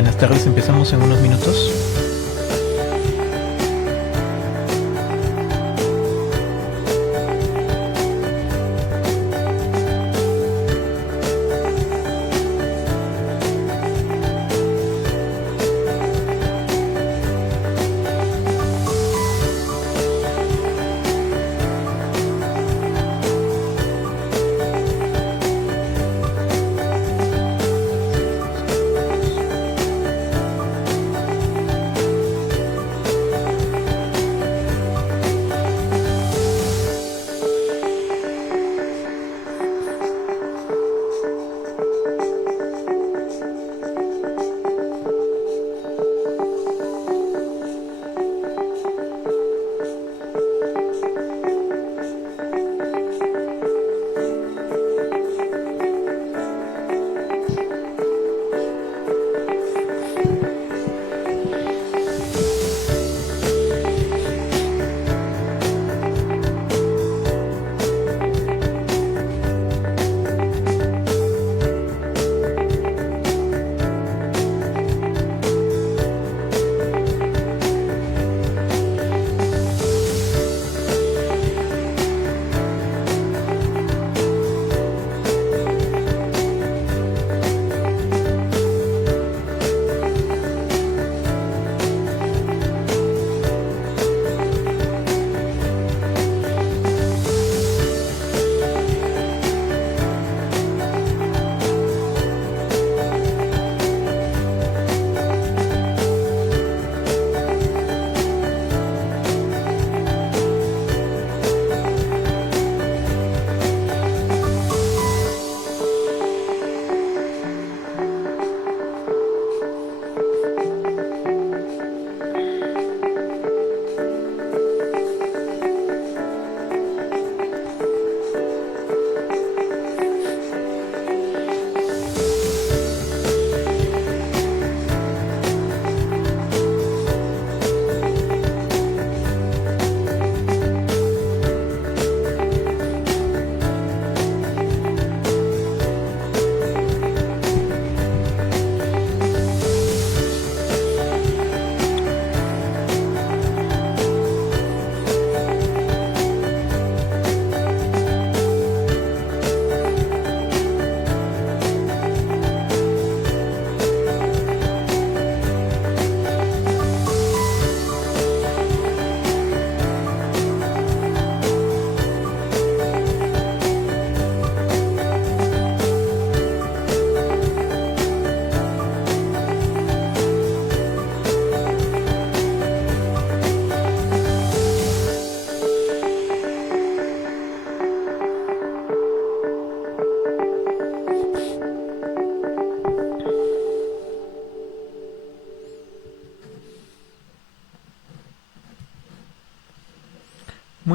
Buenas tardes, empezamos en unos minutos.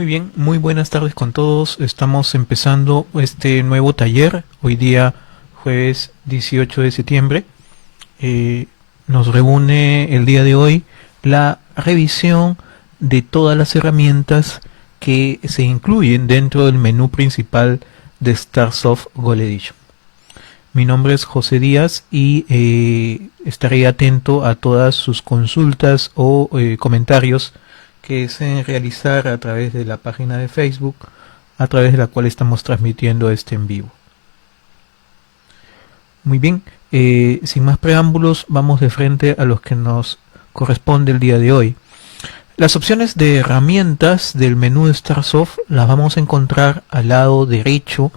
Muy bien, muy buenas tardes con todos. Estamos empezando este nuevo taller, hoy día jueves 18 de septiembre. Nos reúne el día de hoy la revisión de todas las herramientas que se incluyen dentro del menú principal de Starsoft Gold Edition. Mi nombre es José Díaz y estaré atento a todas sus consultas o comentarios que deseen realizar a través de la página de Facebook, a través de la cual estamos transmitiendo este en vivo. Muy bien, sin más preámbulos, vamos de frente a los que nos corresponde el día de hoy. Las opciones de herramientas del menú de Starsoft las vamos a encontrar al lado derecho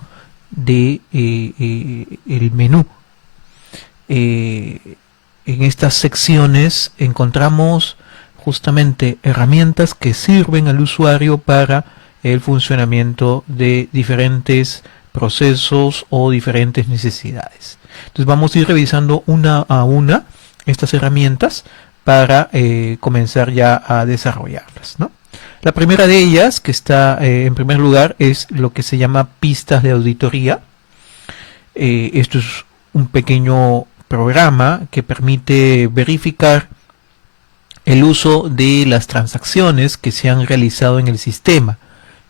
de el menú. En estas secciones encontramos justamente herramientas que sirven al usuario para el funcionamiento de diferentes procesos o diferentes necesidades. Entonces vamos a ir revisando una a una estas herramientas para comenzar ya a desarrollarlas, ¿no? La primera de ellas, que está en primer lugar, es lo que se llama pistas de auditoría. Esto es un pequeño programa que permite verificar el uso de las transacciones que se han realizado en el sistema.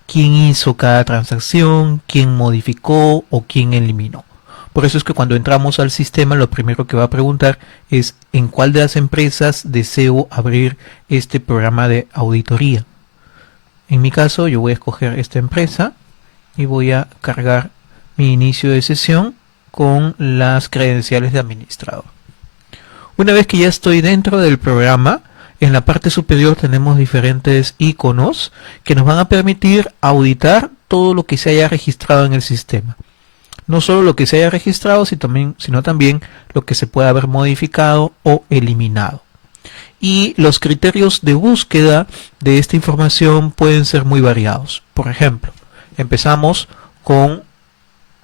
Quién hizo cada transacción, quién modificó o quién eliminó. Por eso es que cuando entramos al sistema, lo primero que va a preguntar es en cuál de las empresas deseo abrir este programa de auditoría. En mi caso, yo voy a escoger esta empresa y voy a cargar mi inicio de sesión con las credenciales de administrador. Una vez que ya estoy dentro del programa, en la parte superior tenemos diferentes iconos que nos van a permitir auditar todo lo que se haya registrado en el sistema. No solo lo que se haya registrado, sino también lo que se pueda haber modificado o eliminado. Y los criterios de búsqueda de esta información pueden ser muy variados. Por ejemplo, empezamos con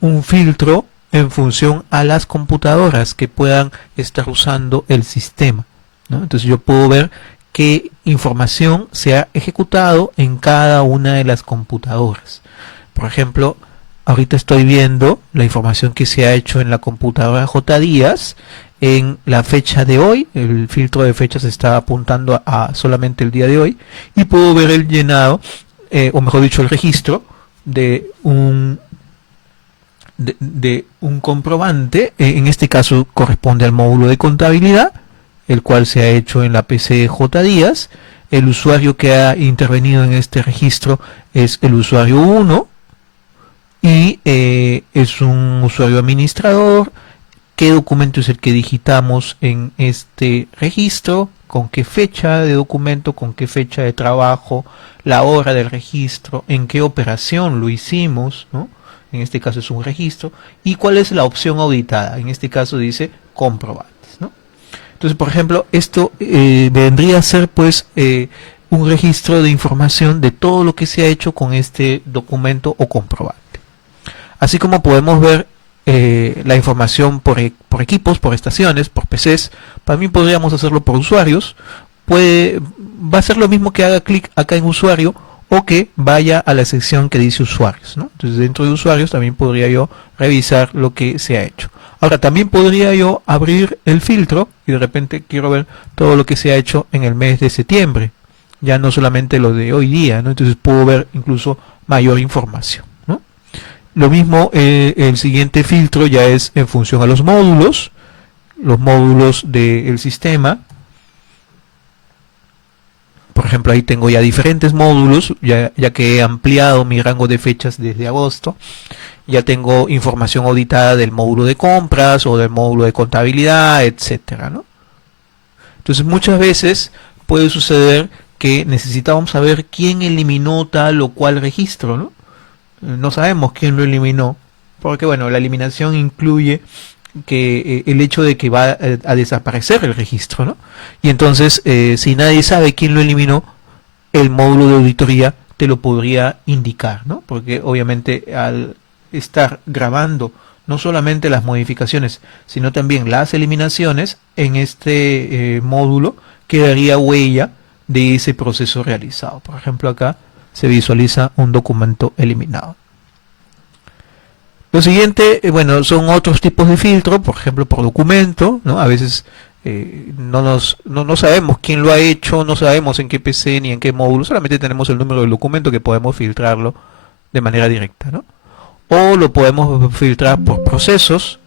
un filtro en función a las computadoras que puedan estar usando el sistema, ¿no? Entonces yo puedo ver qué información se ha ejecutado en cada una de las computadoras. Por ejemplo, ahorita estoy viendo la información que se ha hecho en la computadora J. Díaz en la fecha de hoy. El filtro de fechas está apuntando a solamente el día de hoy y puedo ver el llenado, o mejor dicho, el registro de un comprobante. En este caso corresponde al módulo de contabilidad, el cual se ha hecho en la PC J. Díaz. El usuario que ha intervenido en este registro es el usuario 1 y es un usuario administrador. ¿Qué documento es el que digitamos en este registro? ¿Con qué fecha de documento? ¿Con qué fecha de trabajo? La hora del registro, en qué operación lo hicimos, ¿no? En este caso es un registro. ¿Y cuál es la opción auditada? En este caso dice comprobantes, ¿no? Entonces, por ejemplo, esto vendría a ser pues un registro de información de todo lo que se ha hecho con este documento o comprobante. Así como podemos ver la información por equipos, por estaciones, por PCs, también podríamos hacerlo por usuarios. Va a ser lo mismo que haga clic acá en usuario o que vaya a la sección que dice usuarios, ¿no? Entonces dentro de usuarios también podría yo revisar lo que se ha hecho. Ahora también podría yo abrir el filtro y de repente quiero ver todo lo que se ha hecho en el mes de septiembre, ya no solamente lo de hoy día, ¿no? Entonces puedo ver incluso mayor información, ¿no? Lo mismo, el siguiente filtro ya es en función a los módulos del sistema. Por ejemplo, ahí tengo ya diferentes módulos, ya que he ampliado mi rango de fechas desde agosto. Ya tengo información auditada del módulo de compras o del módulo de contabilidad, etcétera, ¿no? Entonces muchas veces puede suceder que necesitamos saber quién eliminó tal o cual registro, ¿no? No sabemos quién lo eliminó, porque bueno, la eliminación incluye que el hecho de que va a desaparecer el registro, ¿no? Y entonces, si nadie sabe quién lo eliminó, el módulo de auditoría te lo podría indicar, ¿no? Porque obviamente al estar grabando no solamente las modificaciones, sino también las eliminaciones, en este módulo quedaría huella de ese proceso realizado. Por ejemplo, acá se visualiza un documento eliminado. Lo siguiente, bueno, son otros tipos de filtro, por ejemplo, por documento, ¿no? A veces no sabemos quién lo ha hecho, no sabemos en qué PC ni en qué módulo, solamente tenemos el número del documento que podemos filtrarlo de manera directa, ¿no? O lo podemos filtrar por procesos,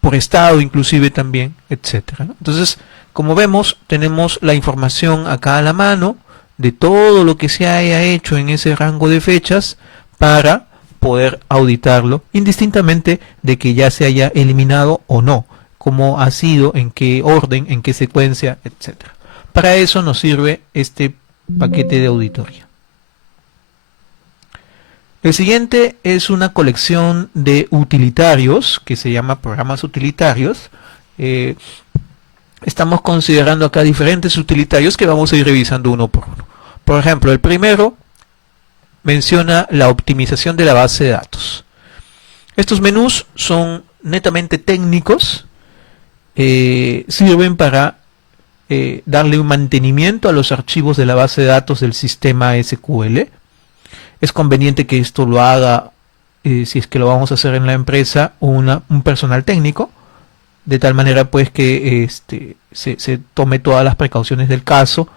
por estado inclusive también, etcétera, ¿no? Entonces, como vemos, tenemos la información acá a la mano de todo lo que se haya hecho en ese rango de fechas para poder auditarlo, indistintamente de que ya se haya eliminado o no, cómo ha sido, en qué orden, en qué secuencia, etcétera. Para eso nos sirve este paquete de auditoría. El siguiente es una colección de utilitarios que se llama programas utilitarios. Estamos considerando acá diferentes utilitarios que vamos a ir revisando uno por uno. Por ejemplo, el primero menciona la optimización de la base de datos. Estos menús son netamente técnicos, sirven para darle un mantenimiento a los archivos de la base de datos del sistema SQL. Es conveniente que esto lo haga, si es que lo vamos a hacer en la empresa, un personal técnico, de tal manera pues que se tome todas las precauciones del caso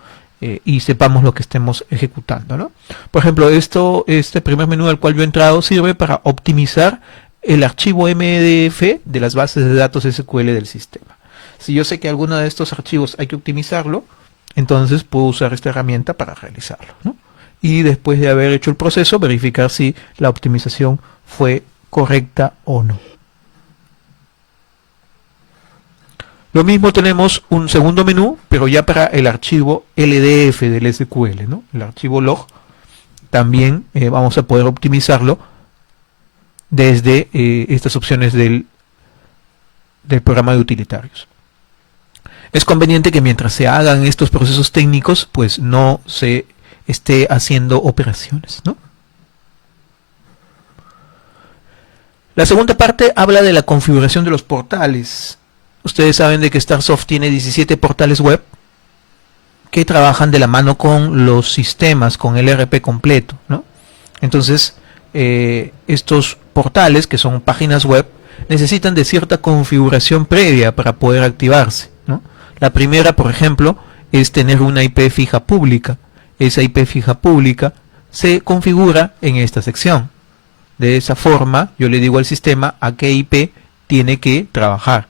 y sepamos lo que estemos ejecutando, ¿no? Por ejemplo, este primer menú al cual yo he entrado sirve para optimizar el archivo MDF de las bases de datos SQL del sistema. Si yo sé que alguno de estos archivos hay que optimizarlo, entonces puedo usar esta herramienta para realizarlo, ¿no? Y después de haber hecho el proceso, verificar si la optimización fue correcta o no. Lo mismo tenemos un segundo menú, pero ya para el archivo LDF del SQL, ¿no? El archivo log. También vamos a poder optimizarlo desde estas opciones del programa de utilitarios. Es conveniente que mientras se hagan estos procesos técnicos, pues no se esté haciendo operaciones, ¿no? La segunda parte habla de la configuración de los portales. Ustedes saben de que Starsoft tiene 17 portales web que trabajan de la mano con los sistemas, con el ERP completo, ¿no? Entonces, estos portales, que son páginas web, necesitan de cierta configuración previa para poder activarse, ¿no? La primera, por ejemplo, es tener una IP fija pública. Esa IP fija pública se configura en esta sección. De esa forma, yo le digo al sistema a qué IP tiene que trabajar.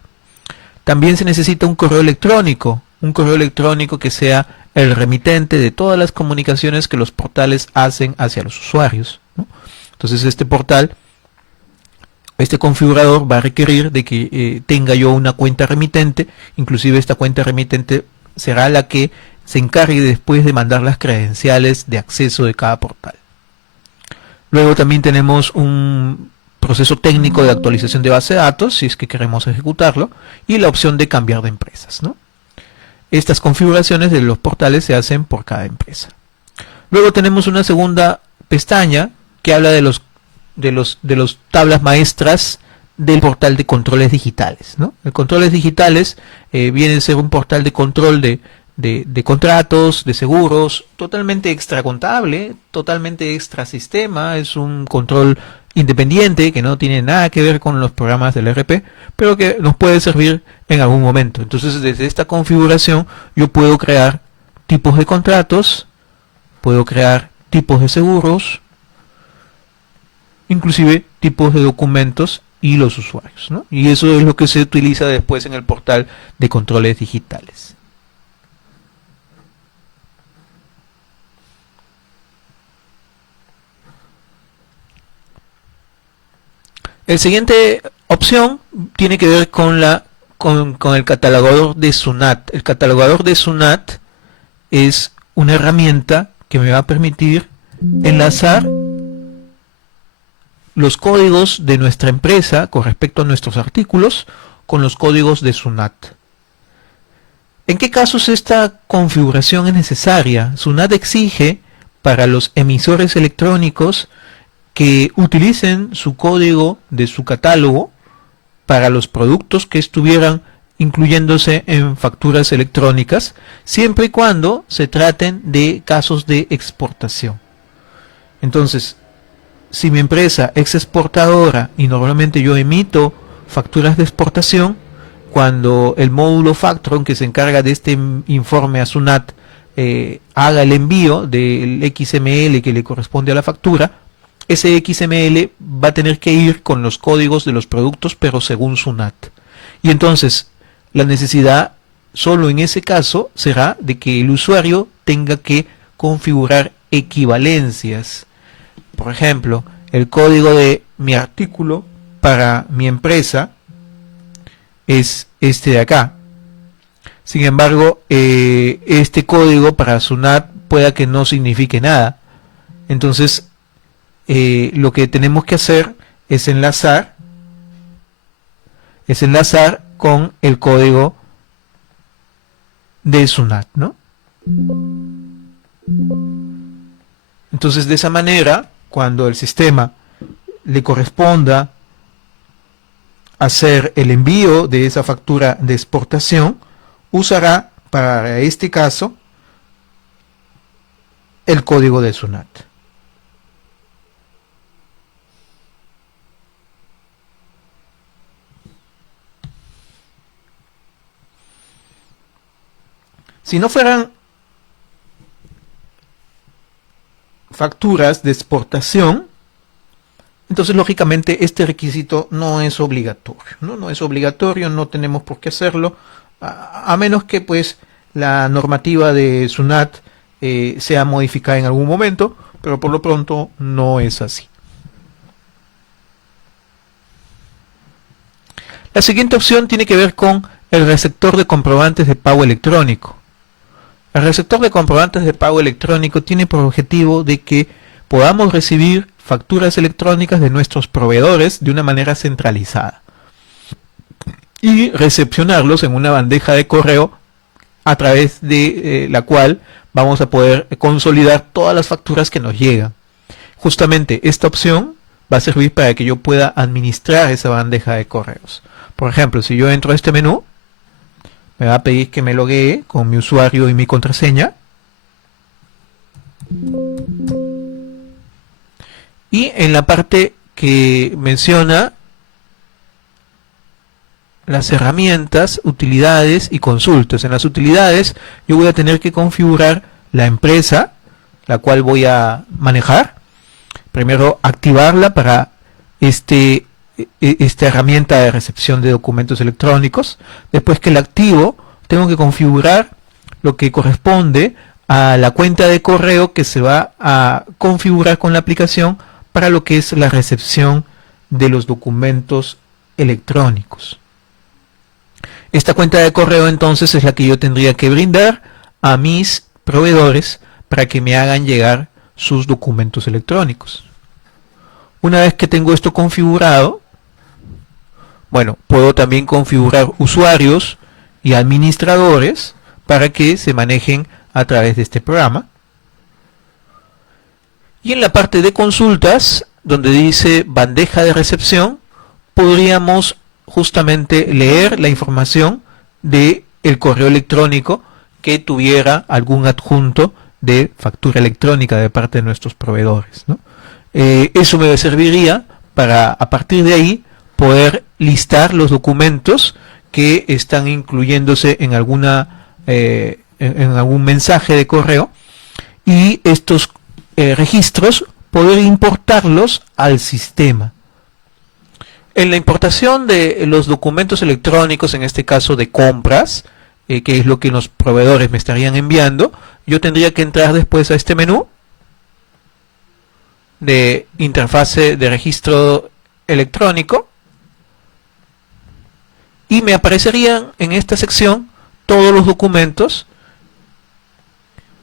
También se necesita un correo electrónico que sea el remitente de todas las comunicaciones que los portales hacen hacia los usuarios, ¿no? Entonces este configurador va a requerir de que tenga yo una cuenta remitente. Inclusive esta cuenta remitente será la que se encargue después de mandar las credenciales de acceso de cada portal. Luego también tenemos un proceso técnico de actualización de base de datos, si es que queremos ejecutarlo, y la opción de cambiar de empresas, ¿no? Estas configuraciones de los portales se hacen por cada empresa. Luego tenemos una segunda pestaña que habla de los tablas maestras del portal de controles digitales, ¿no? El controles digitales viene a ser un portal de control de contratos, de seguros, totalmente extracontable, totalmente extra sistema. Es un control independiente que no tiene nada que ver con los programas del ERP, pero que nos puede servir en algún momento. Entonces, desde esta configuración yo puedo crear tipos de contratos, puedo crear tipos de seguros, inclusive tipos de documentos y los usuarios, ¿no? Y eso es lo que se utiliza después en el portal de controles digitales. El siguiente opción tiene que ver con el catalogador de SUNAT. El catalogador de SUNAT es una herramienta que me va a permitir enlazar los códigos de nuestra empresa con respecto a nuestros artículos con los códigos de SUNAT. ¿En qué casos esta configuración es necesaria? SUNAT exige para los emisores electrónicos que utilicen su código de su catálogo para los productos que estuvieran incluyéndose en facturas electrónicas, siempre y cuando se traten de casos de exportación. Entonces, si mi empresa es exportadora y normalmente yo emito facturas de exportación, cuando el módulo Factron, que se encarga de este informe a SUNAT, haga el envío del XML que le corresponde a la factura, ese XML va a tener que ir con los códigos de los productos, pero según SUNAT. Y entonces, la necesidad solo en ese caso será de que el usuario tenga que configurar equivalencias. Por ejemplo, el código de mi artículo para mi empresa es este de acá. Sin embargo, este código para SUNAT pueda que no signifique nada. Entonces, lo que tenemos que hacer es enlazar con el código de SUNAT, ¿no? Entonces, de esa manera, cuando el sistema le corresponda hacer el envío de esa factura de exportación, usará para este caso el código de SUNAT. Si no fueran facturas de exportación, entonces lógicamente este requisito no es obligatorio, no es obligatorio, no tenemos por qué hacerlo, a menos que pues la normativa de SUNAT sea modificada en algún momento, pero por lo pronto no es así. La siguiente opción tiene que ver con el receptor de comprobantes de pago electrónico. El receptor de comprobantes de pago electrónico tiene por objetivo de que podamos recibir facturas electrónicas de nuestros proveedores de una manera centralizada y recepcionarlos en una bandeja de correo a través de la cual vamos a poder consolidar todas las facturas que nos llegan. Justamente esta opción va a servir para que yo pueda administrar esa bandeja de correos. Por ejemplo, si yo entro a este menú, me va a pedir que me loguee con mi usuario y mi contraseña. Y en la parte que menciona las herramientas, utilidades y consultas. En las utilidades yo voy a tener que configurar la empresa, la cual voy a manejar. Primero activarla para esta herramienta de recepción de documentos electrónicos. Después que la activo, tengo que configurar lo que corresponde a la cuenta de correo que se va a configurar con la aplicación para lo que es la recepción de los documentos electrónicos. Esta cuenta de correo entonces es la que yo tendría que brindar a mis proveedores para que me hagan llegar sus documentos electrónicos. Una vez que tengo esto configurado, bueno, puedo también configurar usuarios y administradores para que se manejen a través de este programa. Y en la parte de consultas, donde dice bandeja de recepción, podríamos justamente leer la información del correo electrónico que tuviera algún adjunto de factura electrónica de parte de nuestros proveedores, ¿no? Eso me serviría para, a partir de ahí, poder listar los documentos que están incluyéndose en en algún mensaje de correo, y estos registros poder importarlos al sistema. En la importación de los documentos electrónicos, en este caso de compras, que es lo que los proveedores me estarían enviando, yo tendría que entrar después a este menú de interfase de registro electrónico y me aparecerían en esta sección todos los documentos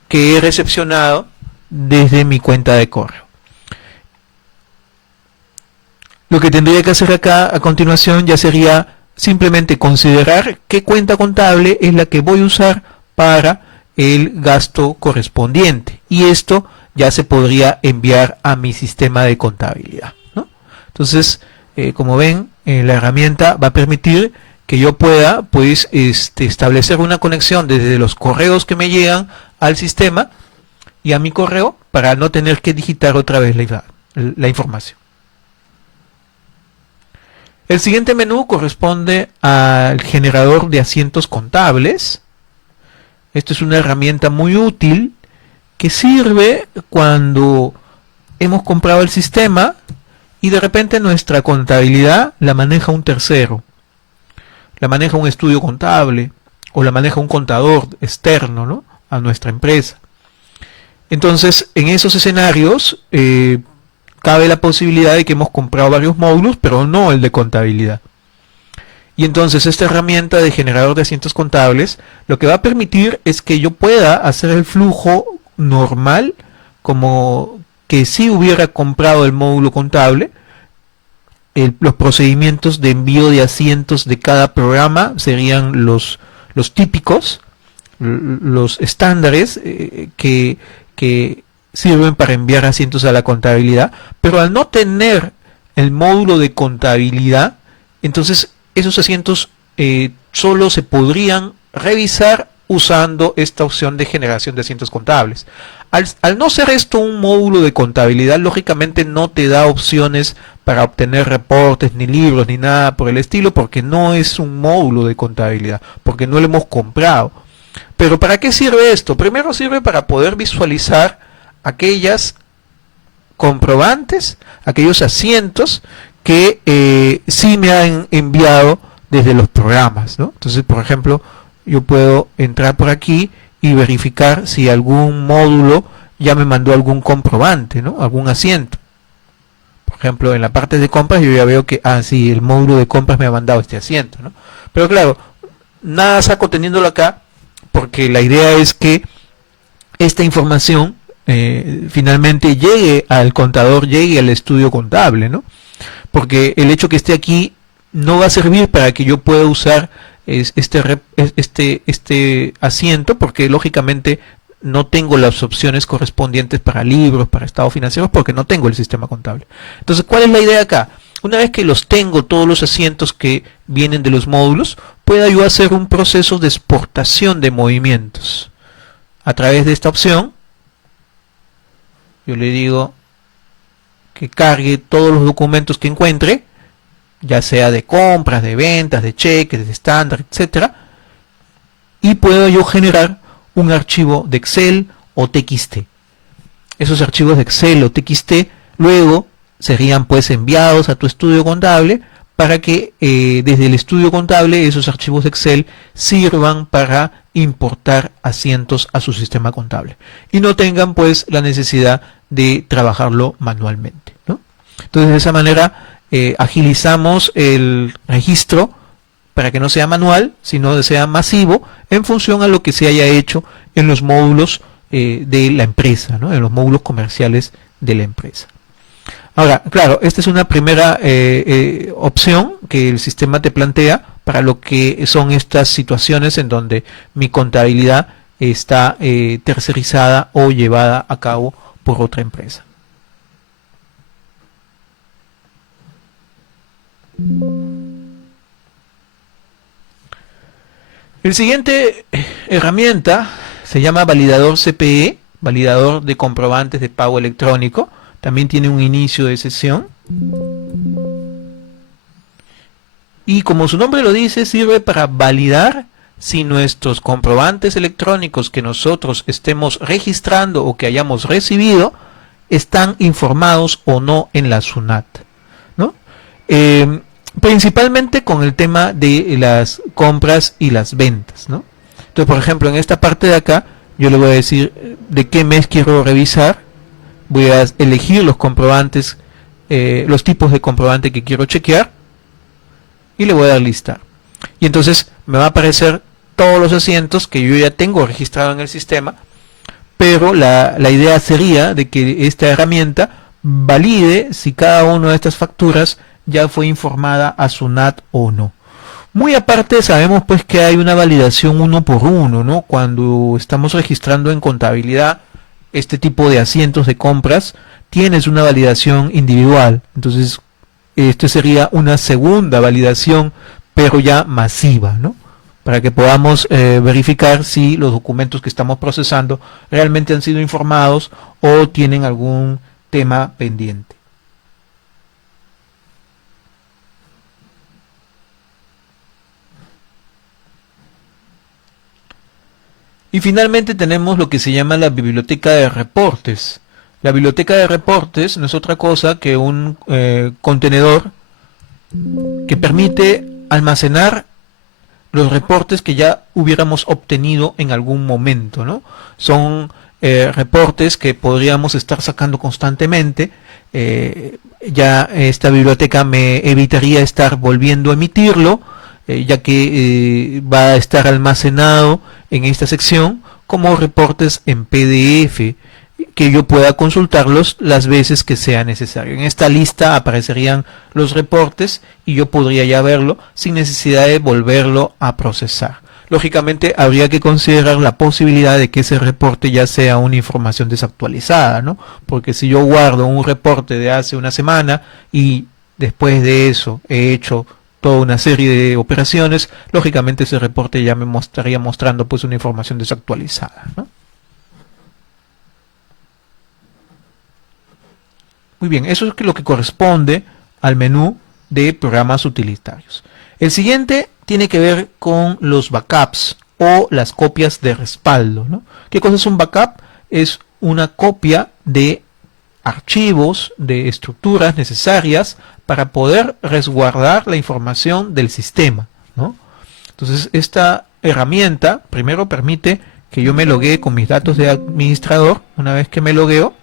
que he recepcionado desde mi cuenta de correo. Lo que tendría que hacer acá a continuación ya sería simplemente considerar qué cuenta contable es la que voy a usar para el gasto correspondiente, y esto ya se podría enviar a mi sistema de contabilidad, ¿no? Entonces, como ven, la herramienta va a permitir que yo pueda pues establecer una conexión desde los correos que me llegan al sistema y a mi correo para no tener que digitar otra vez la información. El siguiente menú corresponde al generador de asientos contables. Esto es una herramienta muy útil que sirve cuando hemos comprado el sistema y de repente nuestra contabilidad la maneja un tercero, la maneja un estudio contable o la maneja un contador externo, ¿no?, a nuestra empresa. Entonces, en esos escenarios cabe la posibilidad de que hemos comprado varios módulos, pero no el de contabilidad. Y entonces esta herramienta de generador de asientos contables lo que va a permitir es que yo pueda hacer el flujo normal, como que si hubiera comprado el módulo contable. Los procedimientos de envío de asientos de cada programa serían los típicos, los estándares que sirven para enviar asientos a la contabilidad, pero al no tener el módulo de contabilidad, entonces esos asientos solo se podrían revisar usando esta opción de generación de asientos contables. Al no ser esto un módulo de contabilidad, lógicamente no te da opciones para obtener reportes, ni libros, ni nada por el estilo, porque no es un módulo de contabilidad, porque no lo hemos comprado. Pero ¿para qué sirve esto? Primero sirve para poder visualizar aquellas comprobantes, aquellos asientos que sí me han enviado desde los programas, ¿no? Entonces, por ejemplo, yo puedo entrar por aquí y verificar si algún módulo ya me mandó algún comprobante, ¿no?, algún asiento. Por ejemplo, en la parte de compras yo ya veo que, sí, el módulo de compras me ha mandado este asiento, ¿no? Pero claro, nada saco teniéndolo acá, porque la idea es que esta información finalmente llegue al contador, llegue al estudio contable, ¿no? Porque el hecho que esté aquí no va a servir para que yo pueda usar este asiento, porque lógicamente no tengo las opciones correspondientes para libros, para estados financieros, porque no tengo el sistema contable. Entonces, ¿cuál es la idea acá? Una vez que los tengo, todos los asientos que vienen de los módulos, pueda yo hacer un proceso de exportación de movimientos. A través de esta opción, yo le digo que cargue todos los documentos que encuentre, ya sea de compras, de ventas, de cheques, de estándar, etcétera, y puedo yo generar un archivo de Excel o TXT. Esos archivos de Excel o TXT luego serían pues enviados a tu estudio contable para que desde el estudio contable esos archivos de Excel sirvan para importar asientos a su sistema contable y no tengan pues la necesidad de trabajarlo manualmente, ¿no? Entonces, de esa manera agilizamos el registro para que no sea manual, sino sea masivo en función a lo que se haya hecho en los módulos de la empresa, ¿no?, en los módulos comerciales de la empresa. Ahora, claro, esta es una primera opción que el sistema te plantea para lo que son estas situaciones en donde mi contabilidad está tercerizada o llevada a cabo por otra empresa. El siguiente herramienta se llama validador CPE, validador de comprobantes de pago electrónico. También tiene un inicio de sesión. Y como su nombre lo dice, sirve para validar si nuestros comprobantes electrónicos que nosotros estemos registrando o que hayamos recibido están informados o no en la SUNAT, ¿no? Principalmente con el tema de las compras y las ventas, ¿no? Entonces, por ejemplo, en esta parte de acá, yo le voy a decir de qué mes quiero revisar. Voy a elegir los comprobantes, los tipos de comprobante que quiero chequear y le voy a dar listar. Y entonces me va a aparecer todos los asientos que yo ya tengo registrado en el sistema, pero la idea sería de que esta herramienta valide si cada una de estas facturas ya fue informada a SUNAT o no. Muy aparte, sabemos pues que hay una validación uno por uno, ¿no? Cuando estamos registrando en contabilidad este tipo de asientos de compras, tienes una validación individual. Entonces, esto sería una segunda validación pero ya masiva, ¿no? Para que podamos verificar si los documentos que estamos procesando realmente han sido informados o tienen algún tema pendiente. Y finalmente tenemos lo que se llama la biblioteca de reportes. La biblioteca de reportes no es otra cosa que un contenedor que permite almacenar los reportes que ya hubiéramos obtenido en algún momento, ¿no? Son reportes que podríamos estar sacando constantemente. Ya esta biblioteca me evitaría estar volviendo a emitirlo, ya que va a estar almacenado en esta sección como reportes en PDF, que yo pueda consultarlos las veces que sea necesario. En esta lista aparecerían los reportes y yo podría ya verlo sin necesidad de volverlo a procesar. Lógicamente habría que considerar la posibilidad de que ese reporte ya sea una información desactualizada, ¿no? Porque si yo guardo un reporte de hace una semana y después de eso he hecho toda una serie de operaciones, lógicamente ese reporte ya me estaría mostrando pues una información desactualizada, ¿no? Muy bien, eso es lo que corresponde al menú de programas utilitarios. El siguiente tiene que ver con los backups o las copias de respaldo, ¿no? ¿Qué cosa es un backup? Es una copia de archivos, de estructuras necesarias para poder resguardar la información del sistema, ¿no? Entonces, esta herramienta primero permite que yo me loguee con mis datos de administrador. Una vez que me logueo,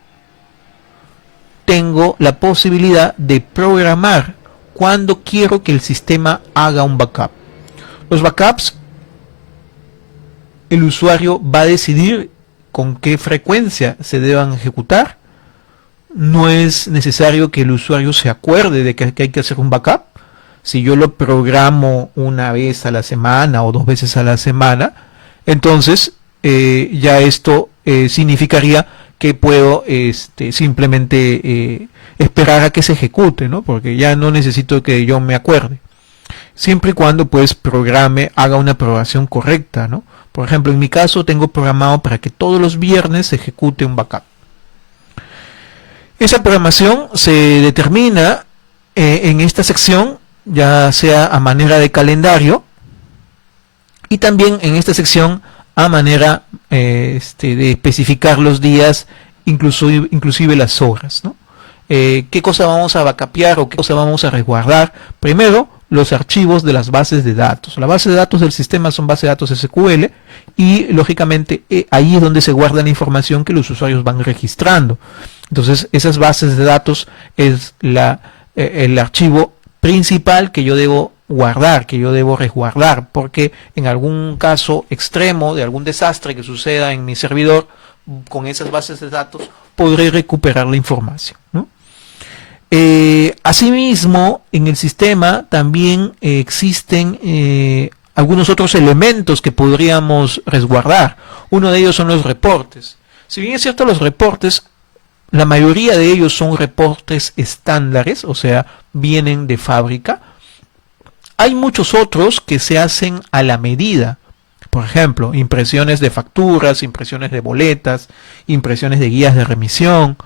tengo la posibilidad de programar cuando quiero que el sistema haga un backup. Los backups, el usuario va a decidir con qué frecuencia se deban ejecutar. No es necesario que el usuario se acuerde de que hay que hacer un backup. Si yo lo programo una vez a la semana o 2 veces a la semana, entonces ya esto significaría que puedo simplemente esperar a que se ejecute, ¿no? Porque ya no necesito que yo me acuerde. Siempre y cuando pues programe, haga una programación correcta, ¿no? Por ejemplo, en mi caso tengo programado para que todos los viernes se ejecute un backup. Esa programación se determina en esta sección, ya sea a manera de calendario y también en esta sección a manera de especificar los días, inclusive las horas, ¿no? ¿Qué cosa vamos a backupear o qué cosa vamos a resguardar? Primero, los archivos de las bases de datos. La base de datos del sistema son bases de datos SQL y lógicamente ahí es donde se guarda la información que los usuarios van registrando. Entonces, esas bases de datos es el archivo principal que yo debo guardar, que yo debo resguardar, porque en algún caso extremo de algún desastre que suceda en mi servidor, con esas bases de datos podré recuperar la información, ¿no? Asimismo, en el sistema también existen algunos otros elementos que podríamos resguardar. Uno de ellos son los reportes. Si bien es cierto, los reportes, la mayoría de ellos son reportes estándares, o sea, vienen de fábrica. Hay muchos otros que se hacen a la medida. Por ejemplo, impresiones de facturas, impresiones de boletas, impresiones de guías de remisión,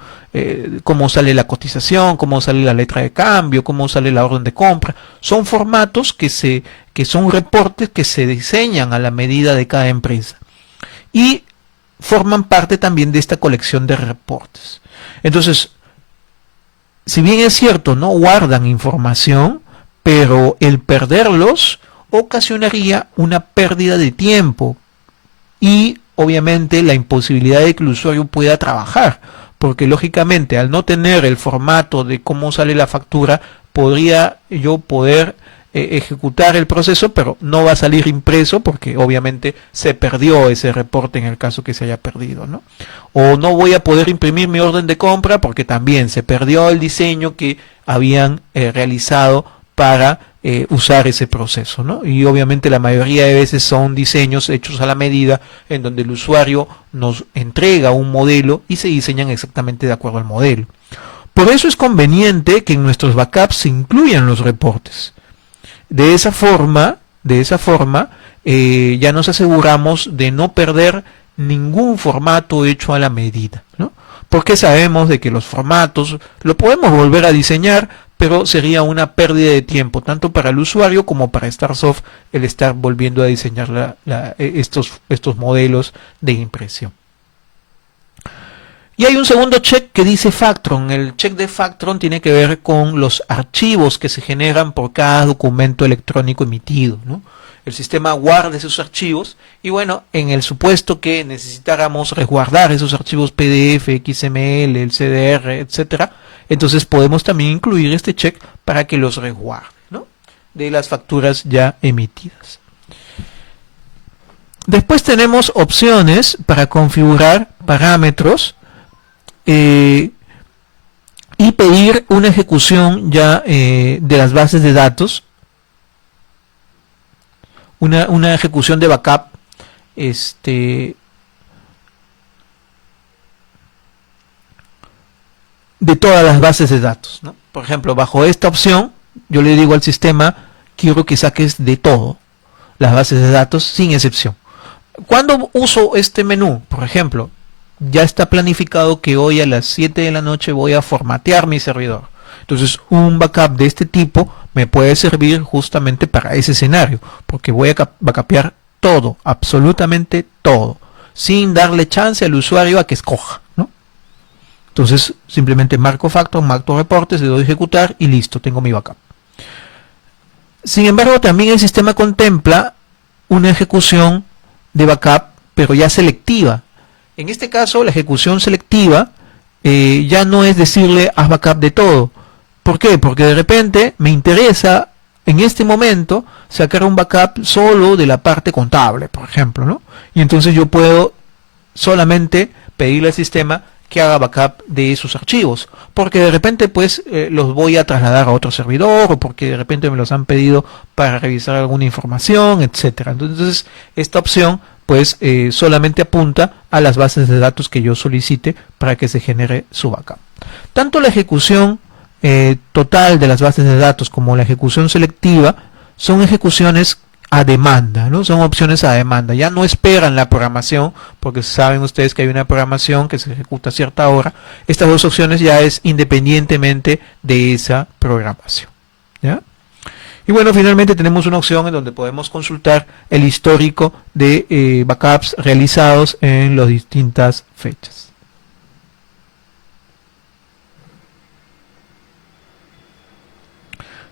cómo sale la cotización, cómo sale la letra de cambio, cómo sale la orden de compra. Son formatos que son reportes que se diseñan a la medida de cada empresa y forman parte también de esta colección de reportes. Entonces, si bien es cierto, no guardan información, pero el perderlos ocasionaría una pérdida de tiempo y obviamente la imposibilidad de que el usuario pueda trabajar, porque lógicamente al no tener el formato de cómo sale la factura, podría yo poder ejecutar el proceso, pero no va a salir impreso porque obviamente se perdió ese reporte en el caso que se haya perdido, ¿no? O no voy a poder imprimir mi orden de compra porque también se perdió el diseño que habían realizado para usar ese proceso, ¿no? Y obviamente la mayoría de veces son diseños hechos a la medida en donde el usuario nos entrega un modelo y se diseñan exactamente de acuerdo al modelo. Por eso es conveniente que en nuestros backups se incluyan los reportes. De esa forma ya nos aseguramos de no perder ningún formato hecho a la medida, ¿no? Porque sabemos de que los formatos lo podemos volver a diseñar, pero sería una pérdida de tiempo, tanto para el usuario como para Starsoft, el estar volviendo a diseñar estos modelos de impresión. Y hay un segundo check que dice Factron. El check de Factron tiene que ver con los archivos que se generan por cada documento electrónico emitido, ¿no? El sistema guarda esos archivos y bueno, en el supuesto que necesitáramos resguardar esos archivos PDF, XML, el CDR, etcétera, entonces podemos también incluir este check para que los resguarde, ¿no?, de las facturas ya emitidas. Después tenemos opciones para configurar parámetros y pedir una ejecución ya de las bases de datos, una ejecución de backup de todas las bases de datos, ¿no? Por ejemplo, bajo esta opción yo le digo al sistema: quiero que saques de todo las bases de datos sin excepción. ¿Cuándo uso este menú? Por ejemplo, ya está planificado que hoy a las 7 de la noche voy a formatear mi servidor. Entonces un backup de este tipo me puede servir justamente para ese escenario, porque voy a backupear todo, absolutamente todo, sin darle chance al usuario a que escoja, ¿no? Entonces simplemente marco Factron, marco reportes, le doy a ejecutar y listo, tengo mi backup. Sin embargo, también el sistema contempla una ejecución de backup, pero ya selectiva. En este caso, la ejecución selectiva ya no es decirle haz backup de todo. ¿Por qué? Porque de repente me interesa en este momento sacar un backup solo de la parte contable, por ejemplo, ¿no? Y entonces yo puedo solamente pedirle al sistema que haga backup de esos archivos, porque de repente pues los voy a trasladar a otro servidor, o porque de repente me los han pedido para revisar alguna información, etcétera. Entonces esta opción pues solamente apunta a las bases de datos que yo solicite para que se genere su backup. Tanto la ejecución total de las bases de datos como la ejecución selectiva son ejecuciones a demanda, ¿no? Son opciones a demanda. Ya no esperan la programación, porque saben ustedes que hay una programación que se ejecuta a cierta hora. Estas dos opciones ya es independientemente de esa programación, ¿ya? Y bueno, finalmente tenemos una opción en donde podemos consultar el histórico de backups realizados en las distintas fechas.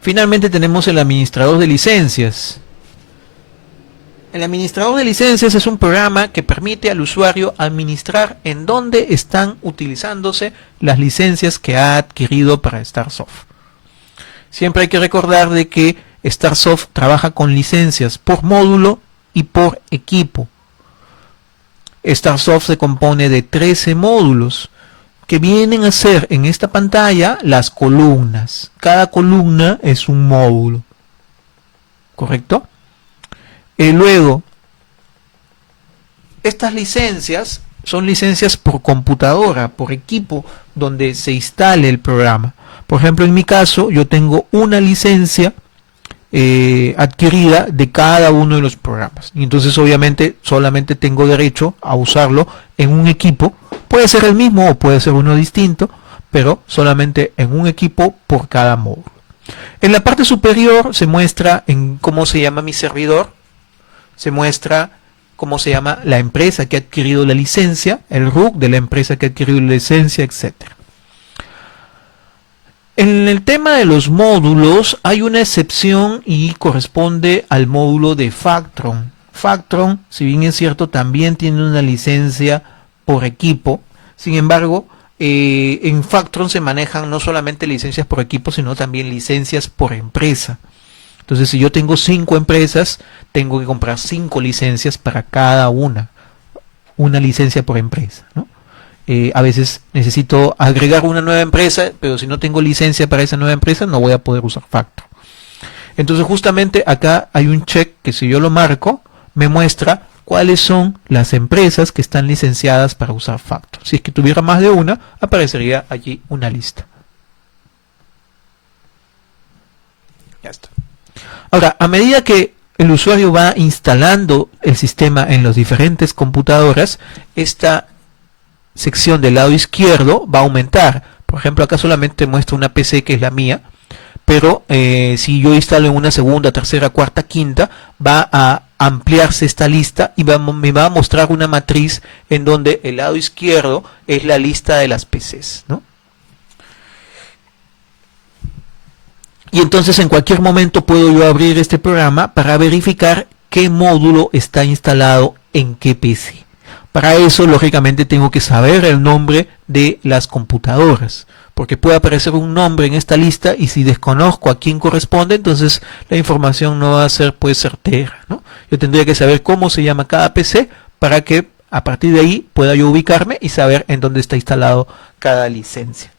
Finalmente tenemos el administrador de licencias. El administrador de licencias es un programa que permite al usuario administrar en dónde están utilizándose las licencias que ha adquirido para Starsoft. Siempre hay que recordar de que Starsoft trabaja con licencias por módulo y por equipo. Starsoft se compone de 13 módulos que vienen a ser en esta pantalla las columnas. Cada columna es un módulo, ¿correcto? Luego, estas licencias son licencias por computadora, por equipo, donde se instale el programa. Por ejemplo, en mi caso, yo tengo una licencia adquirida de cada uno de los programas. Y entonces, obviamente, solamente tengo derecho a usarlo en un equipo. Puede ser el mismo o puede ser uno distinto, pero solamente en un equipo por cada módulo. En la parte superior se muestra en cómo se llama mi servidor, se muestra cómo se llama la empresa que ha adquirido la licencia, el RUC de la empresa que ha adquirido la licencia, etcétera. En el tema de los módulos hay una excepción y corresponde al módulo de Factron. Factron, si bien es cierto, también tiene una licencia por equipo. Sin embargo, en Factron se manejan no solamente licencias por equipo, sino también licencias por empresa. Entonces, si yo tengo 5 empresas, tengo que comprar 5 licencias para cada una licencia por empresa, ¿no? A veces necesito agregar una nueva empresa, pero si no tengo licencia para esa nueva empresa, no voy a poder usar Factron. Entonces, justamente acá hay un check que si yo lo marco, me muestra cuáles son las empresas que están licenciadas para usar Factron. Si es que tuviera más de una, aparecería allí una lista. Ya está. Ahora, a medida que el usuario va instalando el sistema en las diferentes computadoras, esta sección del lado izquierdo va a aumentar. Por ejemplo, acá solamente muestra una PC que es la mía, pero si yo instalo en una segunda, tercera, cuarta, quinta, va a ampliarse esta lista y me va a mostrar una matriz en donde el lado izquierdo es la lista de las PCs, ¿no? Y entonces en cualquier momento puedo yo abrir este programa para verificar qué módulo está instalado en qué PC. Para eso, lógicamente, tengo que saber el nombre de las computadoras, porque puede aparecer un nombre en esta lista y si desconozco a quién corresponde, entonces la información no va a ser pues certera, ¿no? Yo tendría que saber cómo se llama cada PC para que a partir de ahí pueda yo ubicarme y saber en dónde está instalado cada licencia.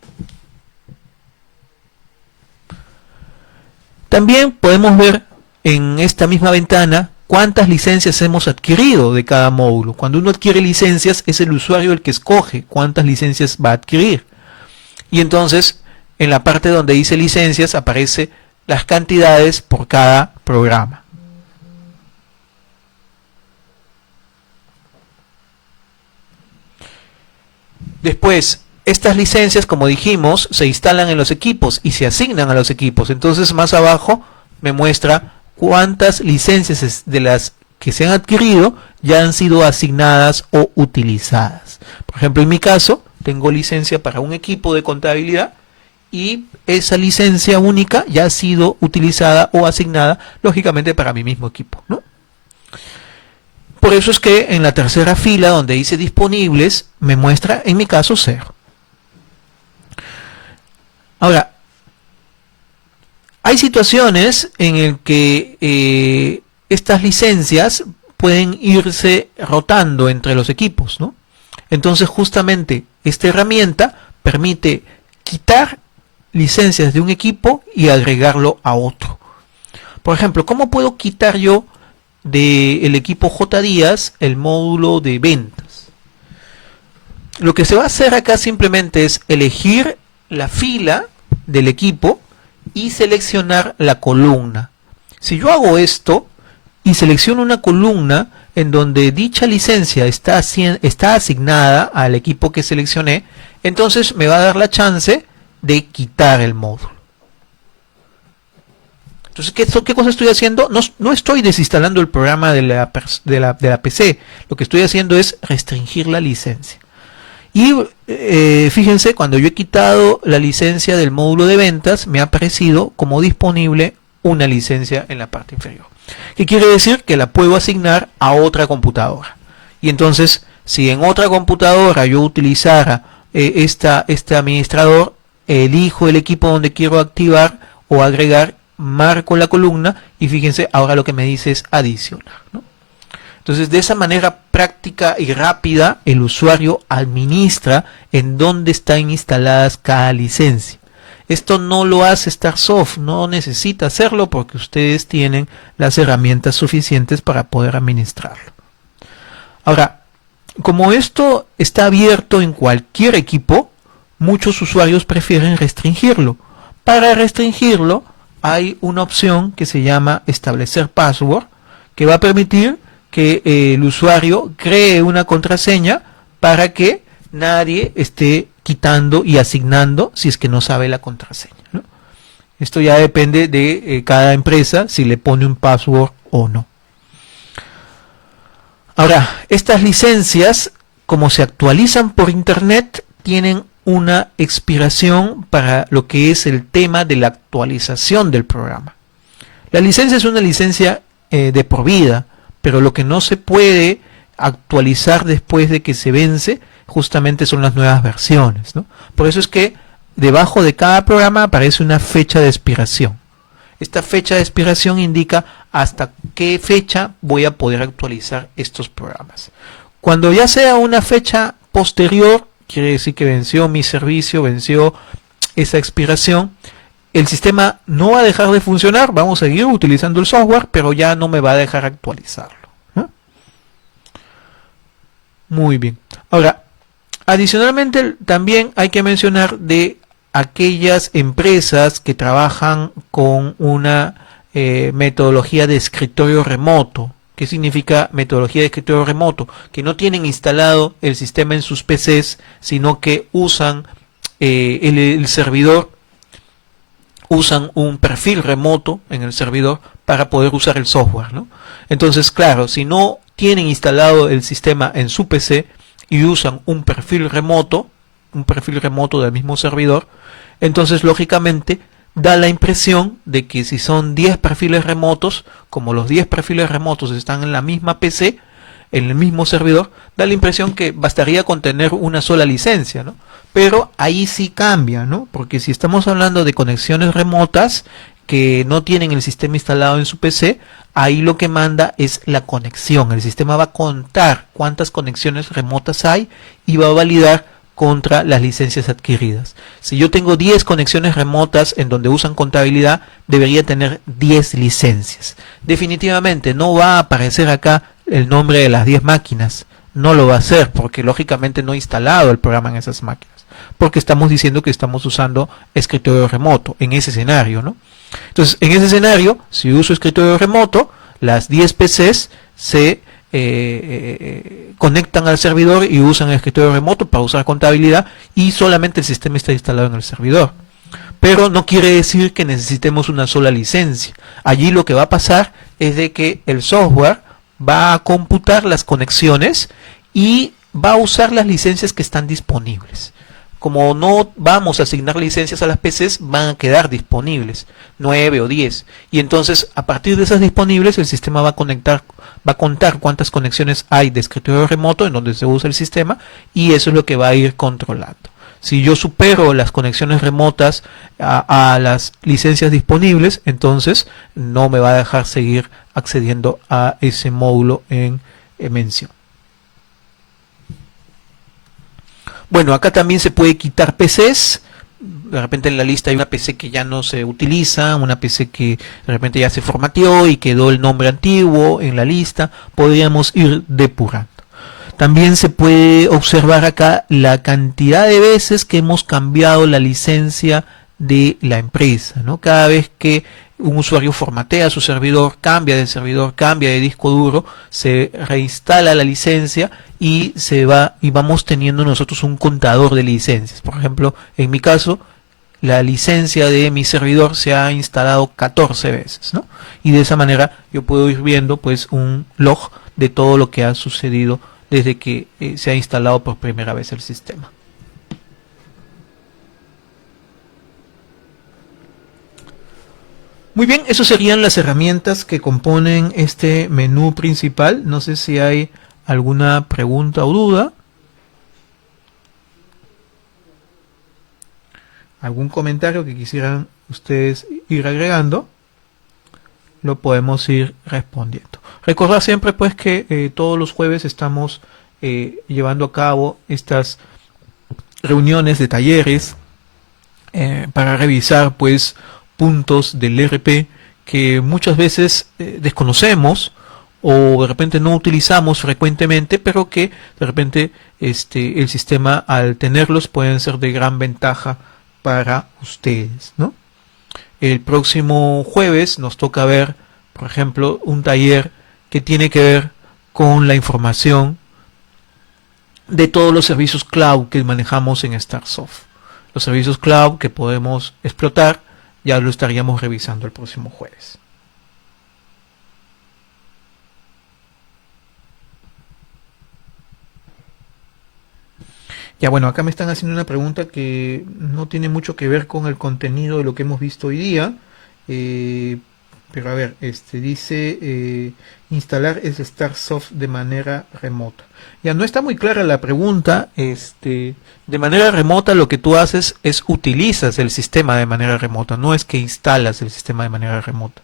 También podemos ver en esta misma ventana cuántas licencias hemos adquirido de cada módulo. Cuando uno adquiere licencias, es el usuario el que escoge cuántas licencias va a adquirir. Y entonces, en la parte donde dice licencias, aparece las cantidades por cada programa. Después, estas licencias, como dijimos, se instalan en los equipos y se asignan a los equipos. Entonces, más abajo me muestra cuántas licencias de las que se han adquirido ya han sido asignadas o utilizadas. Por ejemplo, en mi caso, tengo licencia para un equipo de contabilidad y esa licencia única ya ha sido utilizada o asignada, lógicamente, para mi mismo equipo, ¿no? Por eso es que en la tercera fila, donde dice disponibles, me muestra, en mi caso, 0. Ahora, hay situaciones en las que estas licencias pueden irse rotando entre los equipos, ¿no? Entonces, justamente, esta herramienta permite quitar licencias de un equipo y agregarlo a otro. Por ejemplo, ¿cómo puedo quitar yo del equipo J Díaz el módulo de ventas? Lo que se va a hacer acá simplemente es elegir la fila del equipo y seleccionar la columna. Si yo hago esto y selecciono una columna en donde dicha licencia está asignada al equipo que seleccioné, entonces me va a dar la chance de quitar el módulo. Entonces, ¿qué cosa estoy haciendo? No estoy desinstalando el programa de la PC. Lo que estoy haciendo es restringir la licencia. Y fíjense, cuando yo he quitado la licencia del módulo de ventas, me ha aparecido como disponible una licencia en la parte inferior. ¿Qué quiere decir? Que la puedo asignar a otra computadora. Y entonces, si en otra computadora yo utilizara este administrador, elijo el equipo donde quiero activar o agregar, marco la columna y fíjense, ahora lo que me dice es adicionar, ¿no? Entonces, de esa manera práctica y rápida, el usuario administra en dónde están instaladas cada licencia. Esto no lo hace StarSoft, no necesita hacerlo porque ustedes tienen las herramientas suficientes para poder administrarlo. Ahora, como esto está abierto en cualquier equipo, muchos usuarios prefieren restringirlo. Para restringirlo, hay una opción que se llama establecer password, que va a permitir que el usuario cree una contraseña para que nadie esté quitando y asignando si es que no sabe la contraseña, ¿no? Esto ya depende de cada empresa si le pone un password o no. Ahora, estas licencias, como se actualizan por internet, tienen una expiración para lo que es el tema de la actualización del programa. La licencia es una licencia de por vida, pero lo que no se puede actualizar después de que se vence justamente son las nuevas versiones, ¿no? Por eso es que debajo de cada programa aparece una fecha de expiración. Esta fecha de expiración indica hasta qué fecha voy a poder actualizar estos programas. Cuando ya sea una fecha posterior, quiere decir que venció mi servicio, venció esa expiración, el sistema no va a dejar de funcionar, vamos a seguir utilizando el software, pero ya no me va a dejar actualizarlo, ¿no? Muy bien. Ahora, adicionalmente también hay que mencionar de aquellas empresas que trabajan con una metodología de escritorio remoto. ¿Qué significa metodología de escritorio remoto? Que no tienen instalado el sistema en sus PCs, sino que usan el servidor, usan un perfil remoto en el servidor para poder usar el software, ¿no? Entonces, claro, si no tienen instalado el sistema en su PC y usan un perfil remoto del mismo servidor, entonces lógicamente da la impresión de que si son 10 perfiles remotos, como los 10 perfiles remotos están en la misma PC, en el mismo servidor, da la impresión que bastaría con tener una sola licencia, ¿no? Pero ahí sí cambia, ¿no? Porque si estamos hablando de conexiones remotas que no tienen el sistema instalado en su PC, ahí lo que manda es la conexión. El sistema va a contar cuántas conexiones remotas hay y va a validar contra las licencias adquiridas. Si yo tengo 10 conexiones remotas en donde usan contabilidad, debería tener 10 licencias. Definitivamente no va a aparecer acá el nombre de las 10 máquinas. No lo va a hacer porque lógicamente no he instalado el programa en esas máquinas. Porque estamos diciendo que estamos usando escritorio remoto en ese escenario, ¿no? Entonces, en ese escenario, si uso escritorio remoto, las 10 PCs se conectan al servidor y usan el escritorio remoto para usar contabilidad y solamente el sistema está instalado en el servidor. Pero no quiere decir que necesitemos una sola licencia. Allí lo que va a pasar es de que el software va a computar las conexiones y va a usar las licencias que están disponibles. Como no vamos a asignar licencias a las PCs, van a quedar disponibles 9 o 10. Y entonces, a partir de esas disponibles, el sistema va a contar cuántas conexiones hay de escritorio remoto en donde se usa el sistema, y eso es lo que va a ir controlando. Si yo supero las conexiones remotas a las licencias disponibles, entonces no me va a dejar seguir accediendo a ese módulo en mención. Bueno, acá también se puede quitar PCs. De repente en la lista hay una PC que ya no se utiliza, una PC que de repente ya se formateó y quedó el nombre antiguo en la lista. Podríamos ir depurando. También se puede observar acá la cantidad de veces que hemos cambiado la licencia de la empresa, ¿no? Cada vez que un usuario formatea su servidor, cambia de disco duro, se reinstala la licencia y vamos teniendo nosotros un contador de licencias. Por ejemplo, en mi caso, la licencia de mi servidor se ha instalado 14 veces, ¿no? Y de esa manera yo puedo ir viendo pues un log de todo lo que ha sucedido desde que se ha instalado por primera vez el sistema. Muy bien, esas serían las herramientas que componen este menú principal. No sé si hay alguna pregunta o duda. ¿Algún comentario que quisieran ustedes ir agregando? Lo podemos ir respondiendo. Recordad siempre pues que todos los jueves estamos llevando a cabo estas reuniones de talleres para revisar pues puntos del ERP que muchas veces desconocemos o de repente no utilizamos frecuentemente, pero que de repente el sistema al tenerlos pueden ser de gran ventaja para ustedes, ¿no? El próximo jueves nos toca ver, por ejemplo, un taller que tiene que ver con la información de todos los servicios cloud que manejamos en Starsoft. Los servicios cloud que podemos explotar ya lo estaríamos revisando el próximo jueves. Ya bueno, acá me están haciendo una pregunta que no tiene mucho que ver con el contenido de lo que hemos visto hoy día. Pero a ver, dice instalar el Starsoft de manera remota. Ya no está muy clara la pregunta. De manera remota lo que tú haces es utilizas el sistema de manera remota, no es que instalas el sistema de manera remota.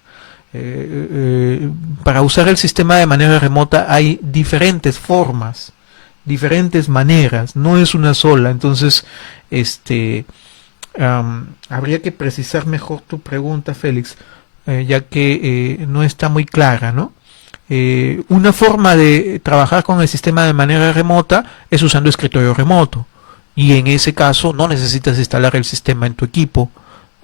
Para usar el sistema de manera remota hay diferentes formas, diferentes maneras, no es una sola. Entonces, habría que precisar mejor tu pregunta, Félix, ya que no está muy clara, ¿no? Una forma de trabajar con el sistema de manera remota es usando escritorio remoto, y en ese caso no necesitas instalar el sistema en tu equipo,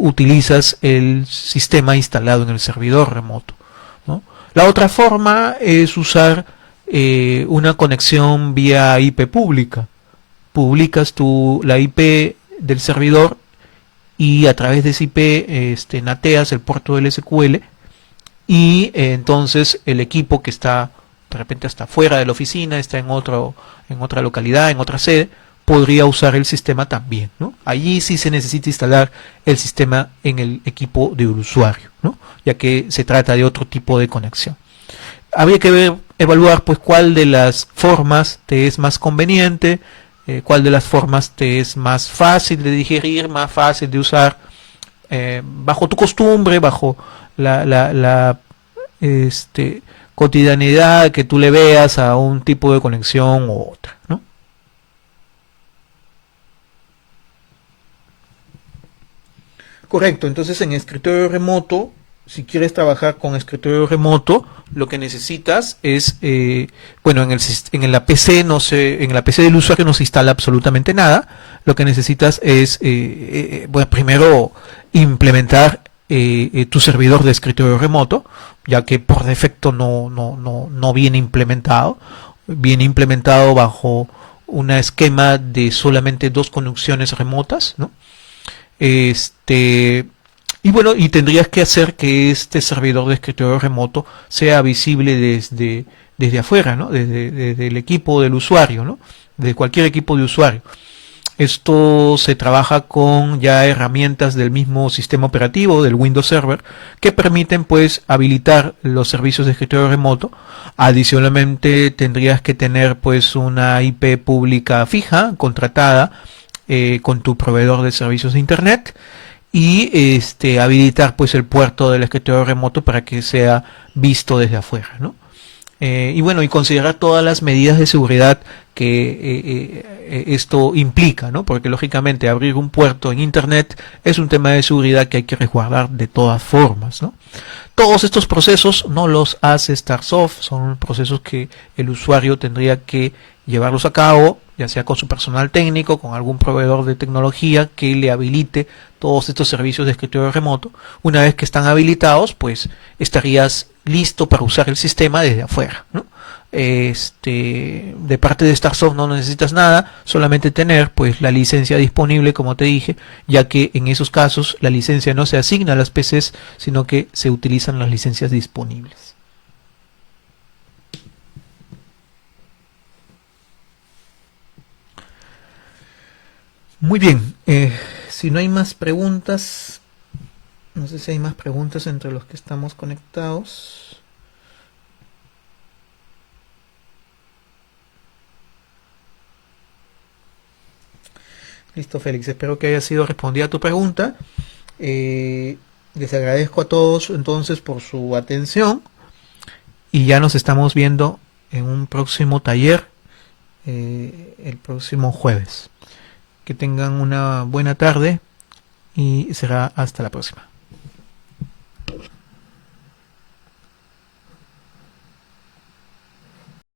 utilizas el sistema instalado en el servidor remoto, ¿no? La otra forma es usar una conexión vía IP pública. Publicas la IP del servidor y a través de ese IP nateas el puerto del SQL y entonces el equipo que está de repente hasta fuera de la oficina, está en otra localidad, en otra sede, podría usar el sistema también, ¿no? Allí sí se necesita instalar el sistema en el equipo del usuario, ¿no? Ya que se trata de otro tipo de conexión. Habría que evaluar pues cuál de las formas te es más conveniente, cuál de las formas te es más fácil de digerir, más fácil de usar, bajo tu costumbre, bajo la cotidianidad que tú le veas a un tipo de conexión u otra, ¿no? Correcto, entonces en escritorio remoto, si quieres trabajar con escritorio remoto, lo que necesitas es, bueno, en la PC no se, en la PC del usuario no se instala absolutamente nada. Lo que necesitas es, bueno, primero implementar tu servidor de escritorio remoto, ya que por defecto no viene implementado. Viene implementado bajo un esquema de solamente dos conexiones remotas, ¿no? Y bueno, y tendrías que hacer que este servidor de escritorio remoto sea visible desde afuera, ¿no? Desde el equipo del usuario, ¿no? De cualquier equipo de usuario. Esto se trabaja con ya herramientas del mismo sistema operativo, del Windows Server, que permiten pues habilitar los servicios de escritorio remoto. Adicionalmente tendrías que tener pues una IP pública fija, contratada, con tu proveedor de servicios de internet y habilitar pues el puerto del escritorio remoto para que sea visto desde afuera, ¿no? Y bueno, y considerar todas las medidas de seguridad que esto implica, ¿no? Porque lógicamente abrir un puerto en internet es un tema de seguridad que hay que resguardar de todas formas, ¿no? Todos estos procesos no los hace Starsoft, son procesos que el usuario tendría que llevarlos a cabo, ya sea con su personal técnico, con algún proveedor de tecnología que le habilite todos estos servicios de escritorio remoto. Una vez que están habilitados, pues estarías listo para usar el sistema desde afuera, ¿no? De parte de Starsoft no necesitas nada, solamente tener pues la licencia disponible, como te dije, ya que en esos casos la licencia no se asigna a las PCs, sino que se utilizan las licencias disponibles. Muy bien, si no hay más preguntas, no sé si hay más preguntas entre los que estamos conectados. Listo, Félix, espero que haya sido respondida tu pregunta. Les agradezco a todos entonces por su atención y ya nos estamos viendo en un próximo taller el próximo jueves. Que tengan una buena tarde y será hasta la próxima.